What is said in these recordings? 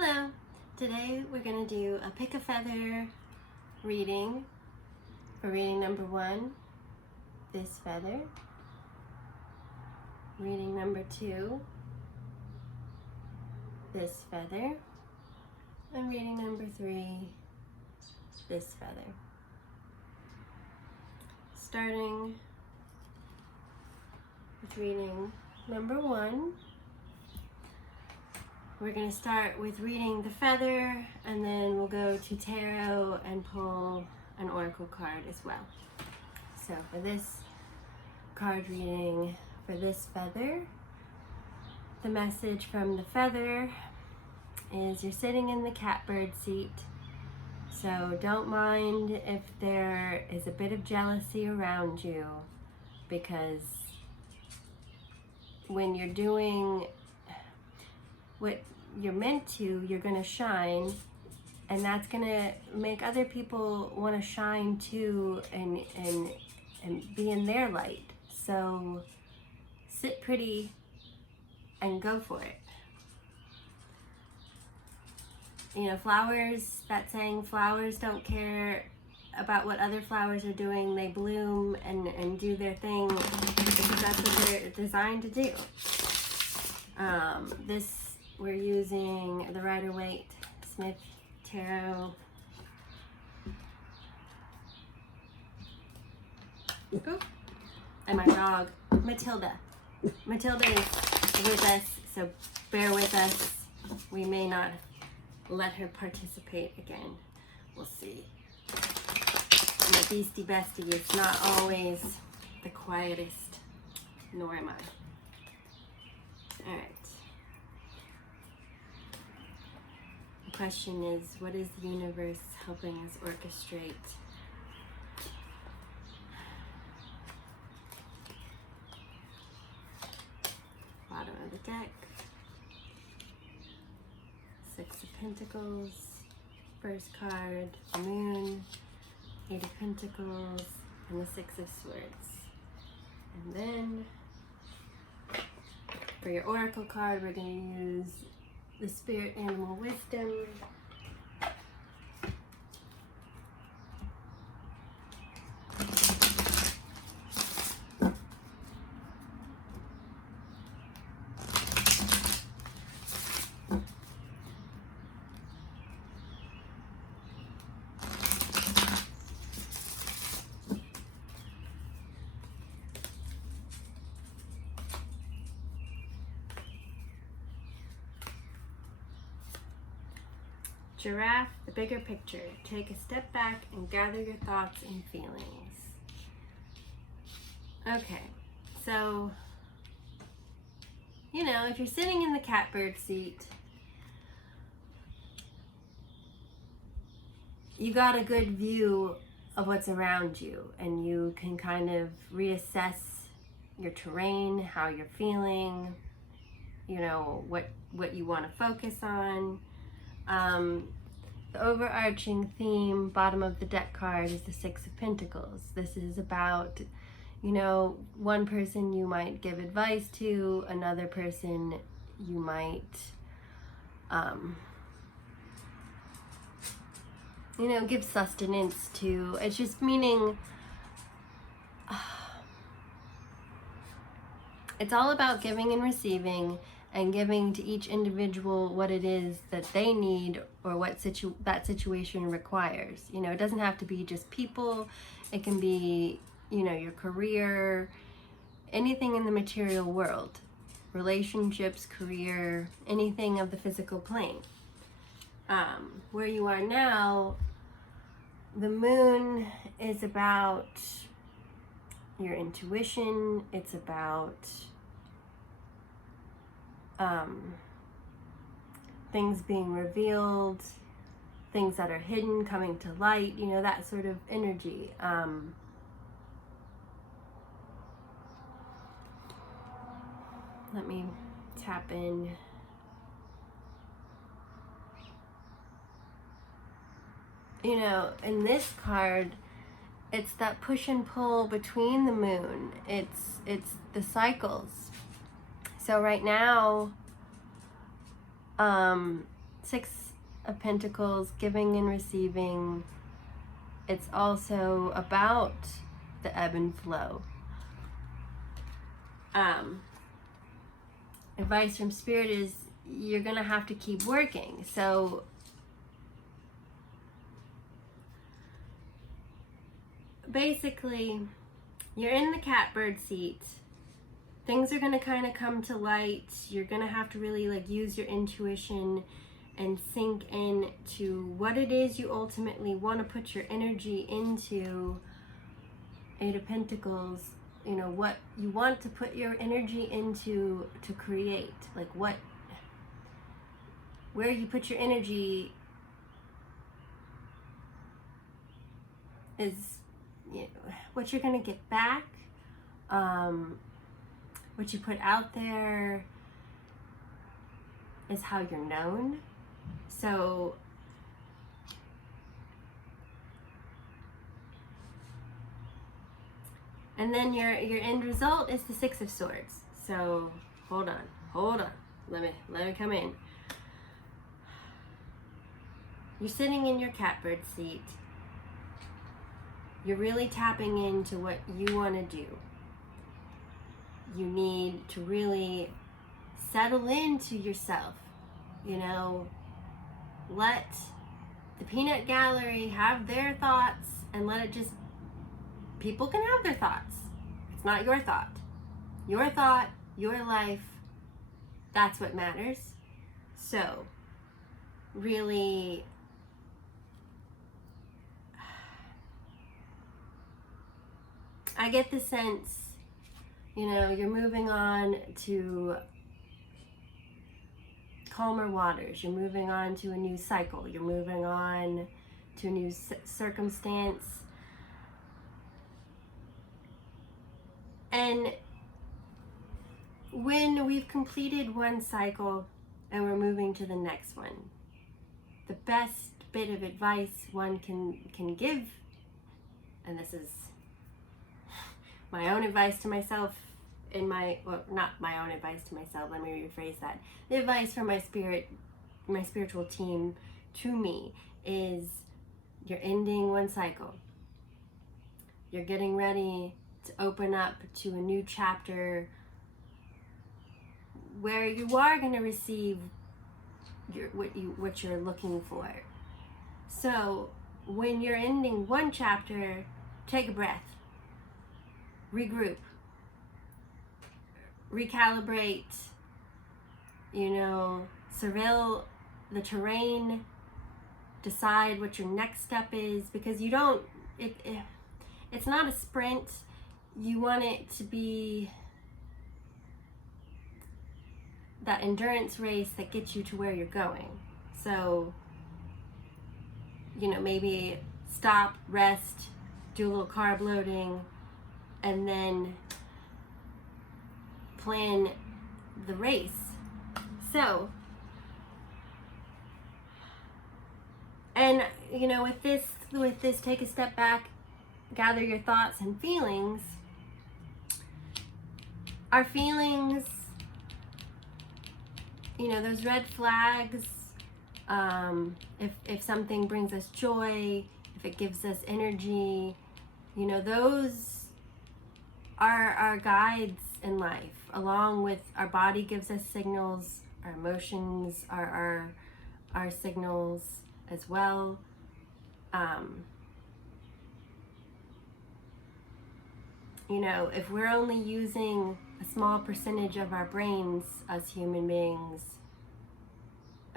Hello! Today we're going to do a pick a feather reading. For reading number 1, this feather. Reading number 2, this feather. And reading number 3, this feather. Starting with reading number 1. We're going to start with reading the feather, and then we'll go to tarot and pull an oracle card as well. So for this card reading for this feather, the message from the feather is you're sitting in the catbird seat. So don't mind if there is a bit of jealousy around you, because when you're doing what you're meant to, you're going to shine, and that's going to make other people want to shine too and be in their light. So sit pretty and go for it. You know, flowers, that saying, flowers don't care about what other flowers are doing. They bloom and do their thing because that's what they're designed to do. We're using the Rider-Waite Smith Tarot. Ooh. And my dog, Matilda. Matilda is with us, so bear with us. We may not let her participate again. We'll see. My beastie bestie is not always the quietest, nor am I. All right. The question is, what is the universe helping us orchestrate? Bottom of the deck. 6 of Pentacles. First card, the Moon. 8 of Pentacles. And the 6 of Swords. And then, for your oracle card, we're going to use the Spirit Animal Wisdom. Giraffe, the bigger picture. Take a step back and gather your thoughts and feelings. Okay, so, you know, if you're sitting in the catbird seat, you got a good view of what's around you, and you can kind of reassess your terrain, how you're feeling, you know, what you want to focus on. The overarching theme, bottom of the deck card, is the 6 of Pentacles. This is about, you know, one person you might give advice to, another person you might, you know, give sustenance to. It's just meaning, it's all about giving and receiving, and giving to each individual what it is that they need, or what that situation requires. You know, it doesn't have to be just people. It can be, you know, your career, anything in the material world, relationships, career, anything of the physical plane. Where you are now, the Moon is about your intuition. It's about things being revealed, things that are hidden coming to light, you know, that sort of energy. Let me tap in. You know, in this card, it's that push and pull between the moon. It's the cycles. So right now, Six of Pentacles, giving and receiving. It's also about the ebb and flow. Advice from Spirit is you're going to have to keep working. So basically, you're in the catbird seat. Things are going to kind of come to light. You're going to have to really like use your intuition and sink in to what it is you ultimately want to put your energy into. Eight of Pentacles, you know, what you want to put your energy into to create. Like where you put your energy is, you know, what you're going to get back. What you put out there is how you're known. So and then your end result is the Six of Swords. So hold on. Let me come in. You're sitting in your catbird seat. You're really tapping into what you want to do. You need to really settle into yourself. You know, let the peanut gallery have their thoughts and let it just, people can have their thoughts. It's not your thought. Your thought, your life, that's what matters. So, really, I get the sense, you know, you're moving on to calmer waters. You're moving on to a new cycle. You're moving on to a new circumstance. And when we've completed one cycle and we're moving to the next one, the best bit of advice one can give, and this is my own advice to myself well, not my own advice to myself, let me rephrase that. The advice from my spiritual team to me is you're ending one cycle. You're getting ready to open up to a new chapter where you are going to receive what you're looking for. So when you're ending one chapter, take a breath, regroup, recalibrate, you know, surveil the terrain, decide what your next step is, because you don't, it's not a sprint. You want it to be that endurance race that gets you to where you're going. So, you know, maybe stop, rest, do a little carb loading, and then plan the race. So, and you know, with this, take a step back, gather your thoughts and feelings. Our feelings, you know, those red flags, if something brings us joy, if it gives us energy, you know, those are our guides in life. Along with our body gives us signals, our emotions are our signals as well. You know, if we're only using a small percentage of our brains as human beings,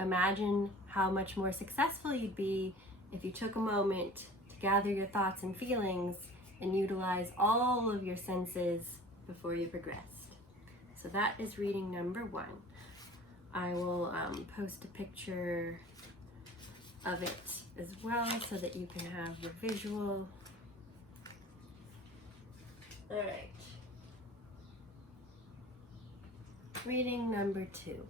imagine how much more successful you'd be if you took a moment to gather your thoughts and feelings and utilize all of your senses before you progressed. So that is reading number 1. I will post a picture of it as well so that you can have your visual. All right. Reading number 2.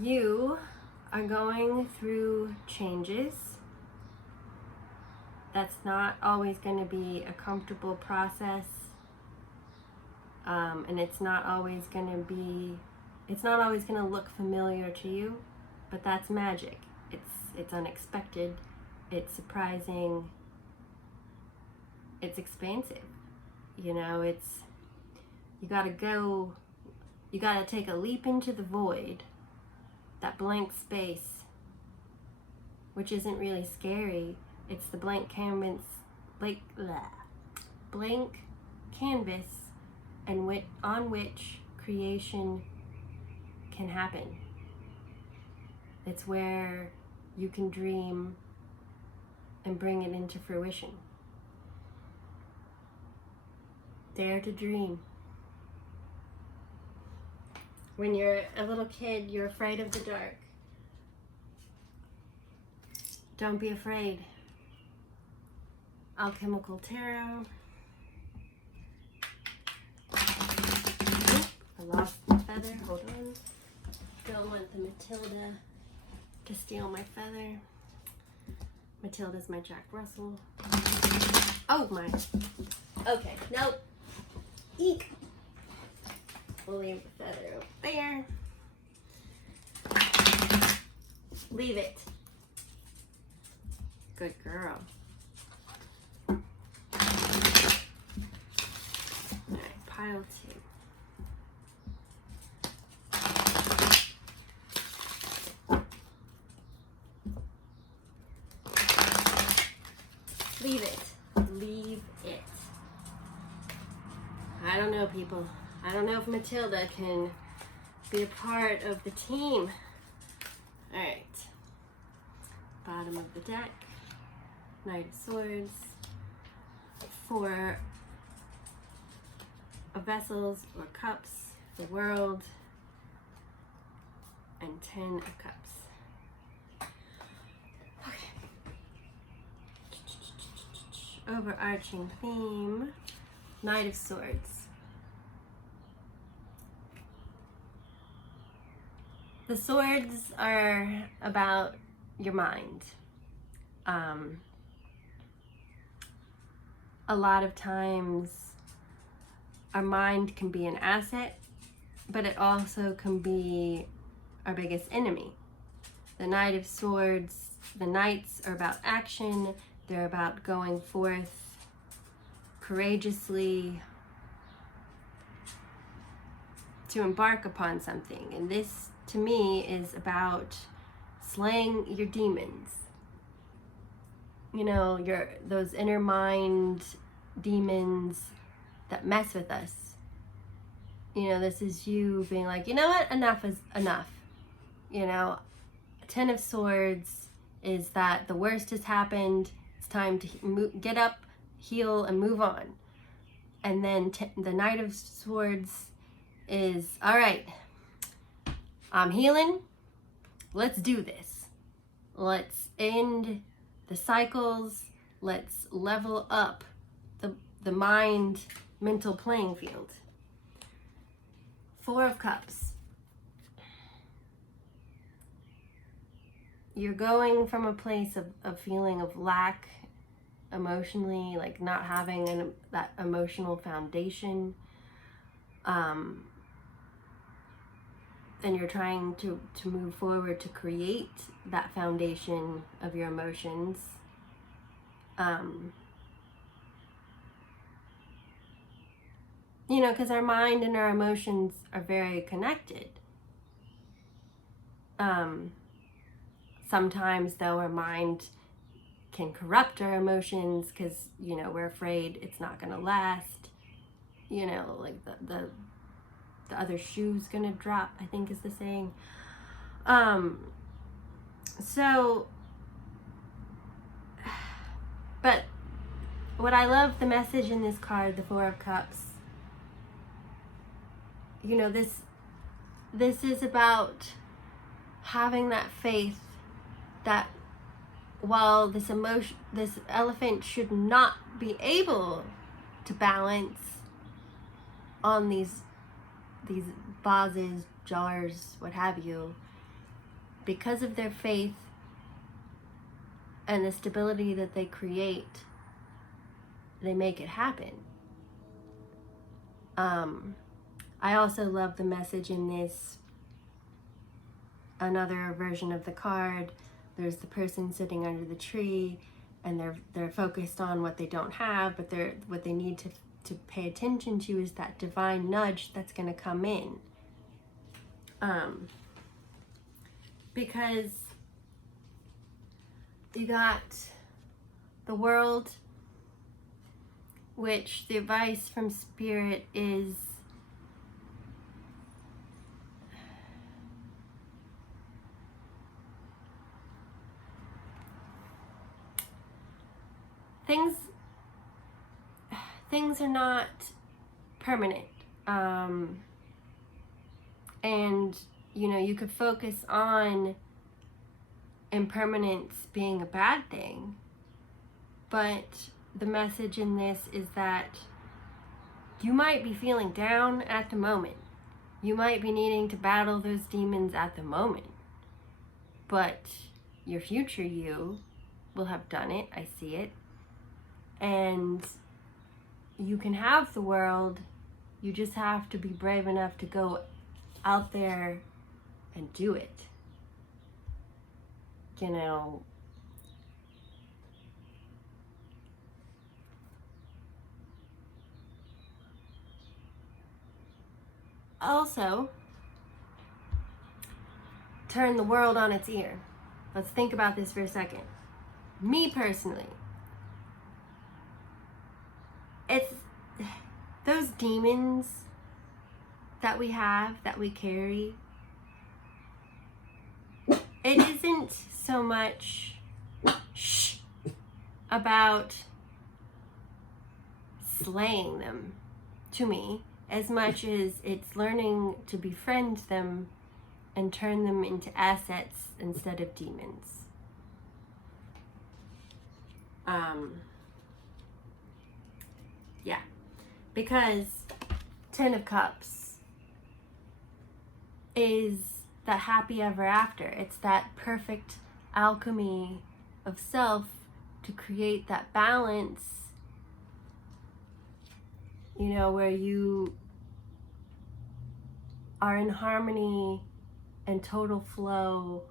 You are going through changes. That's not always going to be a comfortable process. And it's not always going to look familiar to you, but that's magic. It's unexpected, it's surprising, it's expansive. You know, you gotta take a leap into the void, that blank space, which isn't really scary. It's the blank canvas, and on which creation can happen. It's where you can dream and bring it into fruition. Dare to dream. When you're a little kid, you're afraid of the dark. Don't be afraid. Alchemical Tarot. I lost my feather. Hold on. Don't want the Matilda to steal my feather. Matilda's my Jack Russell. Oh my. Okay, nope. Eek. We'll leave the feather up there. Leave it. Good girl. Alright, pile 2. Leave it. Leave it. I don't know, people. I don't know if Matilda can be a part of the team. Alright. Bottom of the deck. Knight of Swords. 4 of Vessels or Cups. The World. And 10 of Cups. Overarching theme, Knight of Swords. The swords are about your mind. A lot of times our mind can be an asset, but it also can be our biggest enemy. The Knight of Swords, the knights are about action. They're about going forth courageously to embark upon something. And this, to me, is about slaying your demons. You know, those inner mind demons that mess with us. You know, this is you being like, you know what? Enough is enough. You know, 10 of Swords is that the worst has happened. It's time to get up, heal, and move on. And then the Knight of Swords is, all right, I'm healing. Let's do this. Let's end the cycles. Let's level up the mind, mental playing field. 4 of Cups. You're going from a place of feeling of lack emotionally, like not having that emotional foundation. And you're trying to move forward to create that foundation of your emotions. You know, because our mind and our emotions are very connected. Sometimes, though, our mind can corrupt our emotions because, you know, we're afraid it's not going to last. You know, like the other shoe's going to drop, I think is the saying. But what I love the message in this card, the 4 of Cups, you know, this is about having that faith that while this elephant should not be able to balance on these vases, jars, what have you, because of their faith and the stability that they create, they make it happen. I also love the message in this, another version of the card. There's the person sitting under the tree, and they're focused on what they don't have, but what they need to pay attention to is that divine nudge that's going to come in. Because you got the world, which the advice from Spirit is things are not permanent. And you could focus on impermanence being a bad thing, but the message in this is that you might be feeling down at the moment. You might be needing to battle those demons at the moment, but your future you will have done it. I see it. And you can have the world. You just have to be brave enough to go out there and do it. Also, turn the world on its ear. Let's think about this for a second. Me personally, it's those demons that we have, that we carry. It isn't so much about slaying them, to me, as much as it's learning to befriend them and turn them into assets instead of demons. Yeah, because 10 of Cups is the happy ever after. It's that perfect alchemy of self to create that balance, where you are in harmony and total flow.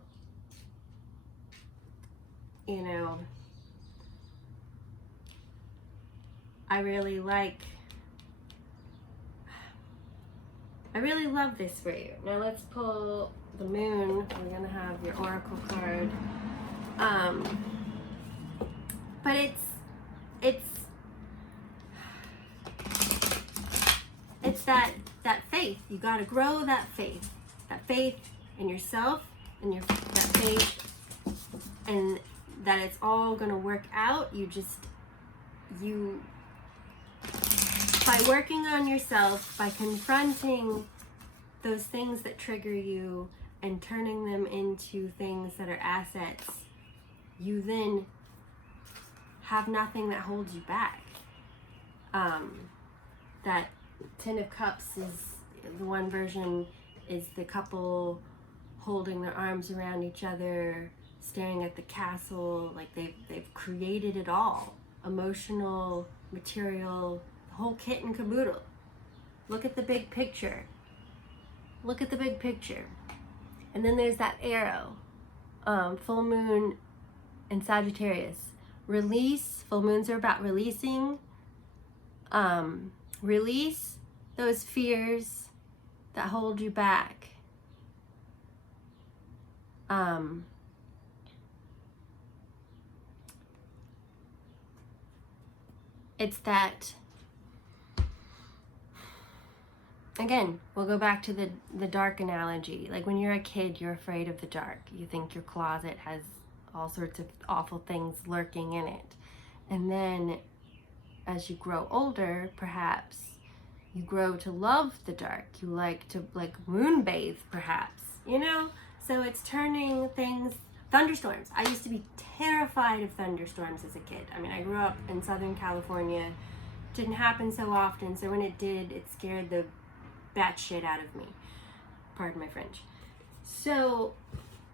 I really love this for you. Now let's pull the moon. We're gonna have your oracle card. But it's that faith. You gotta grow that faith. That faith in yourself, and that faith, and that it's all gonna work out. By working on yourself, by confronting those things that trigger you and turning them into things that are assets, you then have nothing that holds you back. That 10 of Cups is the one version, is the couple holding their arms around each other, staring at the castle, like they've created it all. Emotional, material, the whole kit and caboodle. Look at the big picture. Look at the big picture. And then there's that arrow. Full moon in Sagittarius. Release. Full moons are about releasing. Release those fears that hold you back. It's that, again, we'll go back to the dark analogy. Like when you're a kid, you're afraid of the dark. You think your closet has all sorts of awful things lurking in it. And then as you grow older, perhaps you grow to love the dark. You like to moonbathe, perhaps, So it's turning things, thunderstorms. I used to be terrified of thunderstorms as a kid. I mean, I grew up in Southern California. Didn't happen so often, so when it did, it scared the batshit out of me. Pardon my French. So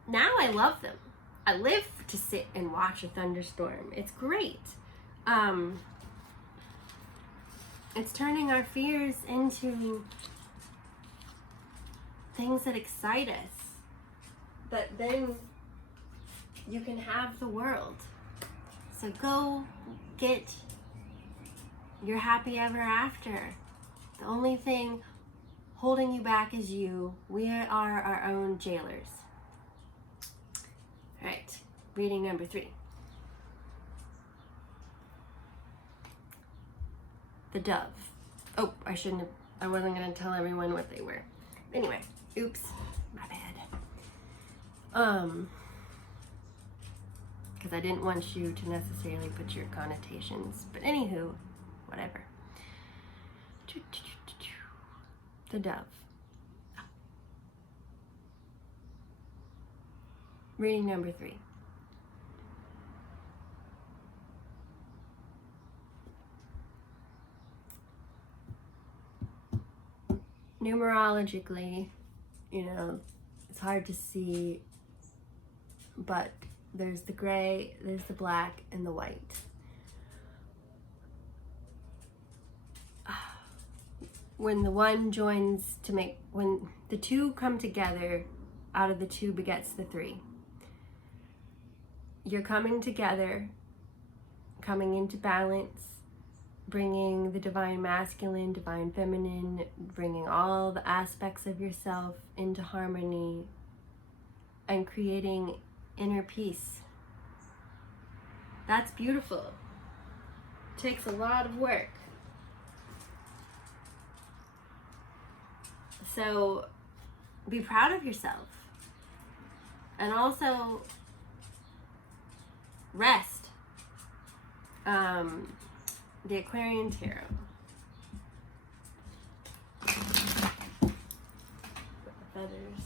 now I love them. I live to sit and watch a thunderstorm. It's great. It's turning our fears into things that excite us. But then you can have the world. So go get your happy ever after. The only thing holding you back is you. We are our own jailers. All right, reading number 3. The dove. Oh, I wasn't gonna tell everyone what they were. Anyway, oops, my bad. Because I didn't want you to necessarily put your connotations, but anywho, whatever. The dove. Reading number 3. Numerologically, it's hard to see, but there's the gray, there's the black, and the white. When the one joins to make, when the two come together, out of the two begets the 3. You're coming together, coming into balance, bringing the divine masculine, divine feminine, bringing all the aspects of yourself into harmony and creating inner peace. That's beautiful. It takes a lot of work. So be proud of yourself. And also rest. The Aquarian Tarot. Put the feathers.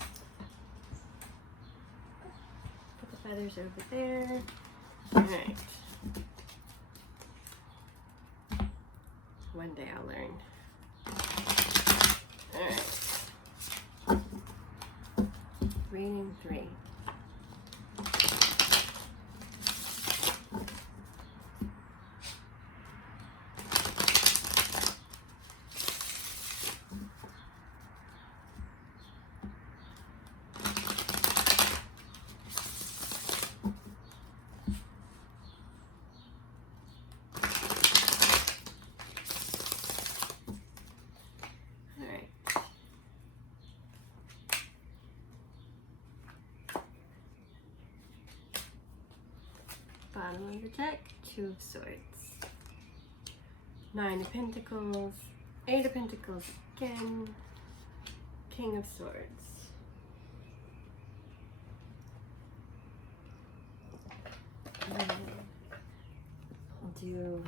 Put the feathers over there. Alright. One day I'll learn. Alright. Reading 3. Bottom of the deck, 2 of Swords, 9 of Pentacles, 8 of Pentacles again, King of Swords. I'll do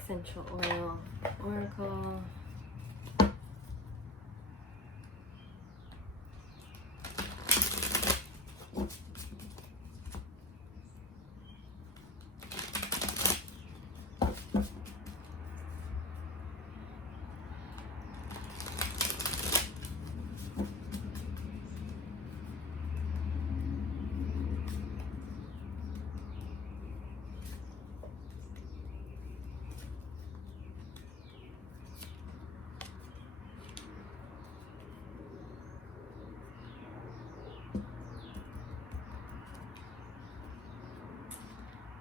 Essential Oil Oracle.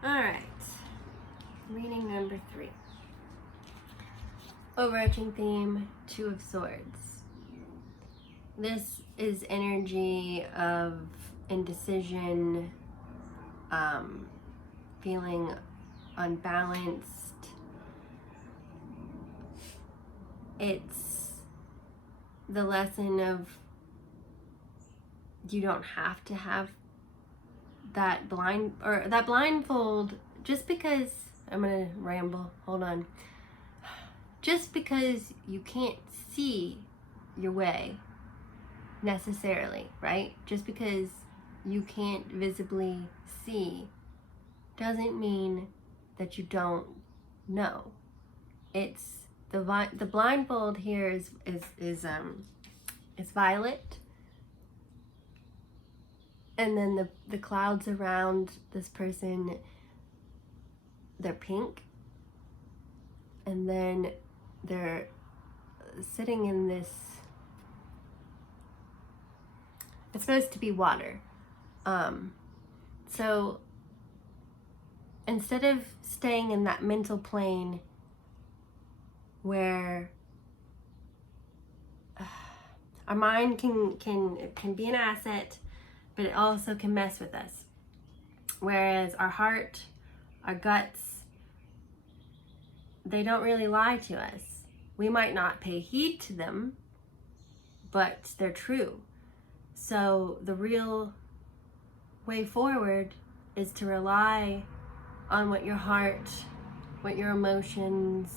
Alright, reading number 3. Overarching theme, 2 of Swords. This is energy of indecision, feeling unbalanced. It's the lesson of you don't have to have that blindfold just because, I'm gonna ramble, hold on. Just because you can't see your way necessarily, right? Just because you can't visibly see doesn't mean that you don't know. It's the blindfold here is violet. And then the clouds around this person, they're pink. and then they're sitting in this, it's supposed to be water. So instead of staying in that mental plane where our mind can be an asset, but it also can mess with us. Whereas our heart, our guts, they don't really lie to us. We might not pay heed to them, but they're true. So the real way forward is to rely on what your heart, what your emotions,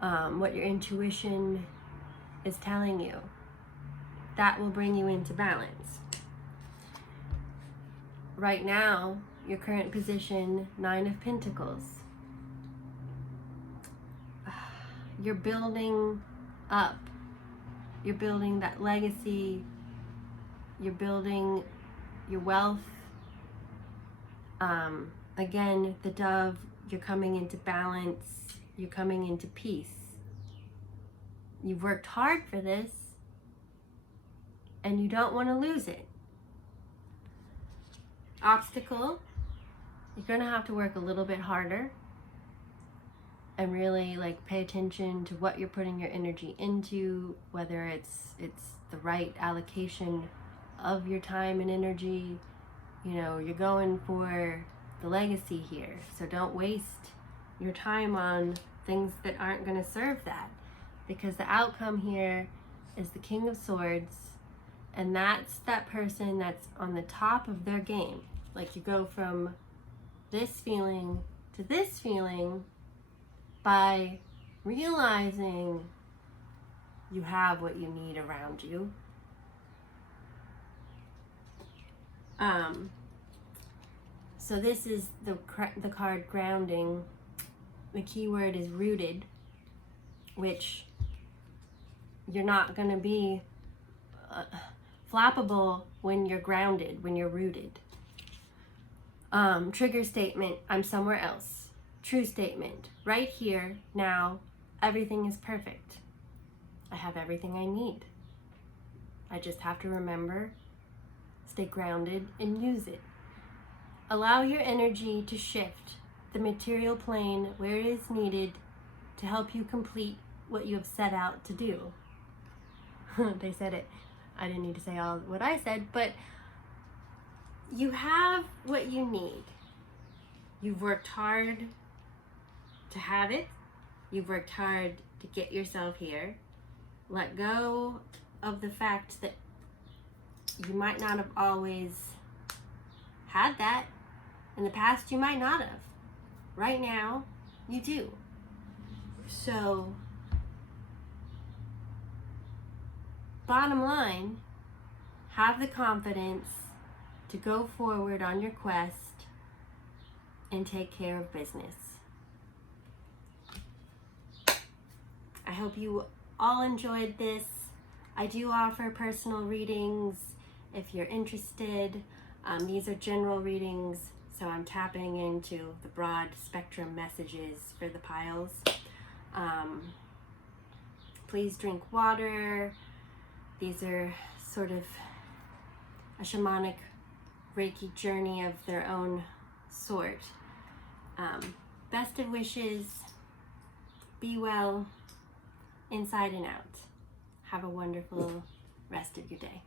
what your intuition is telling you. That will bring you into balance. Right now, your current position, 9 of Pentacles. You're building up. You're building that legacy. You're building your wealth. Again, the dove, you're coming into balance. You're coming into peace. You've worked hard for this, and you don't want to lose it. Obstacle, you're going to have to work a little bit harder and really pay attention to what you're putting your energy into, whether it's the right allocation of your time and energy. You're going for the legacy here, so don't waste your time on things that aren't going to serve that, because the outcome here is the King of Swords, and that's that person that's on the top of their game. You go from this feeling to this feeling by realizing you have what you need around you. So this is the card grounding. The key word is rooted, which you're not going to be flappable when you're grounded, when you're rooted. Trigger statement, I'm somewhere else. True statement, right here, now, everything is perfect. I have everything I need. I just have to remember, stay grounded, and use it. Allow your energy to shift the material plane where it is needed to help you complete what you have set out to do. They said it. I didn't need to say all what I said, but you have what you need. You've worked hard to have it. You've worked hard to get yourself here. Let go of the fact that you might not have always had that. In the past, you might not have. Right now, you do. So, bottom line, have the confidence to go forward on your quest and take care of business. I hope you all enjoyed this. I do offer personal readings if you're interested. These are general readings, so I'm tapping into the broad spectrum messages for the piles. Please drink water. These are sort of a shamanic Reiki journey of their own sort. Best of wishes. Be well, inside and out. Have a wonderful rest of your day.